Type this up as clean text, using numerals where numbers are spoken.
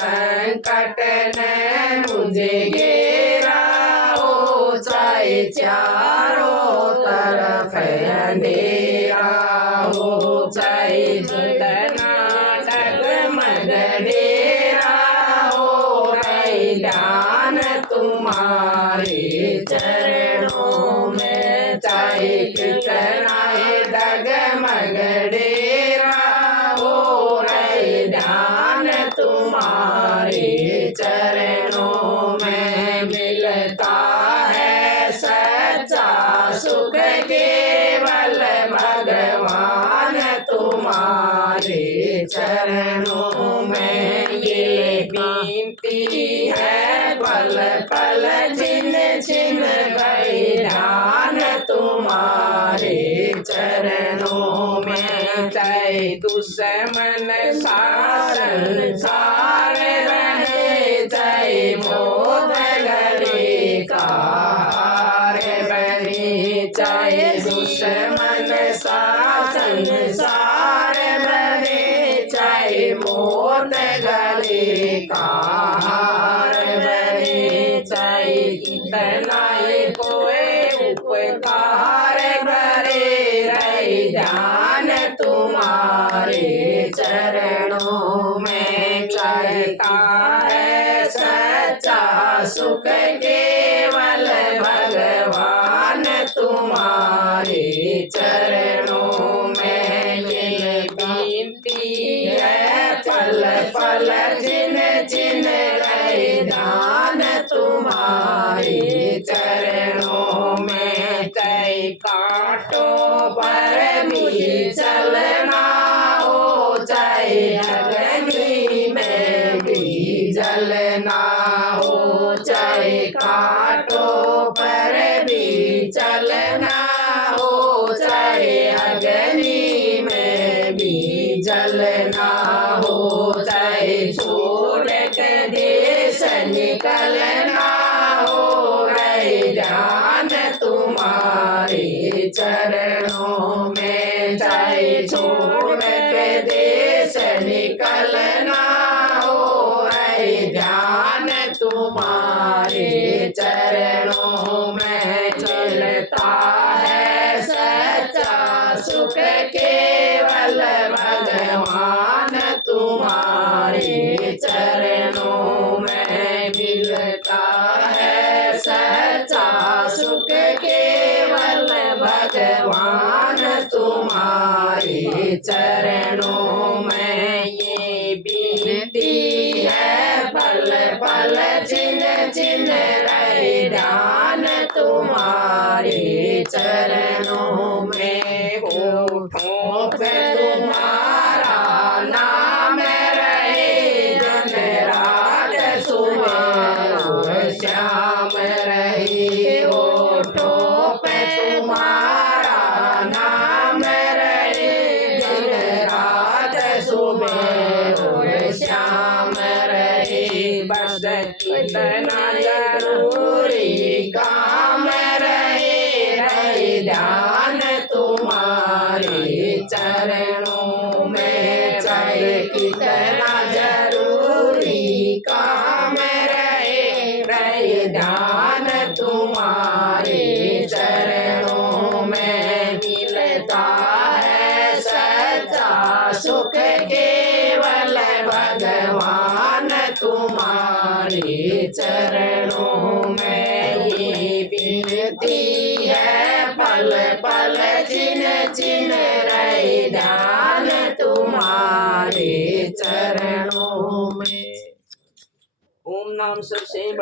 संकट ने मुझे घेरा हो, चाहे चारों तरफ अंधेरा हो, चाहे जितना डगमग डेरा हो, रहे ध्यान तुम्हारे चरणों में। चाहे कितना डगमग डेरा हो, रहे ध्यान तुम्हारे चरणों में। मिलता है सच्चा सुख केवल भगवान तुम्हारे चरणों में। ये बीनती है पल पल छिन छिन गए ध्यान तुम्हारे चरणों में। चाहे दुश्मन सारे रहे, चाहे मौत गले का हार बने, चाहे दुश्मन सारे बने, चाहे मौत गले का हार बने, चाहे कितना कोई उपकार करे, रहे ध्यान तुम्हारे चरणों में। चाहता है सच्चा सुख केवल भगवान तुम्हारे चरणों में। ये बीनती है पल पल छिन छिन रहे ध्यान तुम्हारे चरणों में। चाहे कांटों पर भी चलना हो, चाहे अग्नि में भी जलना हो, चाहे कांटों पर भी चलना हो, चाहे अग्नि में भी जलना हो, चाहे छोड़ के देश निकलना हो, रहे ध्यान तुम्हारे चरणों में। चाहे छोड़ के देश निकलना हो, रहे ध्यान तुम्हारे चरणों में। चलता है सच्चा सुख केवल भगवान तुम्हारे चरणों में। मिलता है सच्चा सुख केवल भगवान तुम्हारे चरणों में। ये बीनती है पल पल छिन छिन रहे ध्यान तुम्हारे चरणों में। होठों पे तुम्हारा नाम रहे, दिन रात सुबह श्याम रहे। होठों पे तुम्हारा नाम रहे, दिन रात सुबह श्याम रहे। बस कितना जरूरी काम रहे, रहे ध्यान तुम्हारे चरणों में। चाहे कितना जरूरी काम रहे, रहे ध्यान तुम्हारे चरणों में। मिलता है सच्चा सुख केवल भगवान तुम्हारे चरणों में। ये बीनती है पल पल छिन छिन रहे ध्यान तुम्हारे चरणों में। ओम नाम सबसे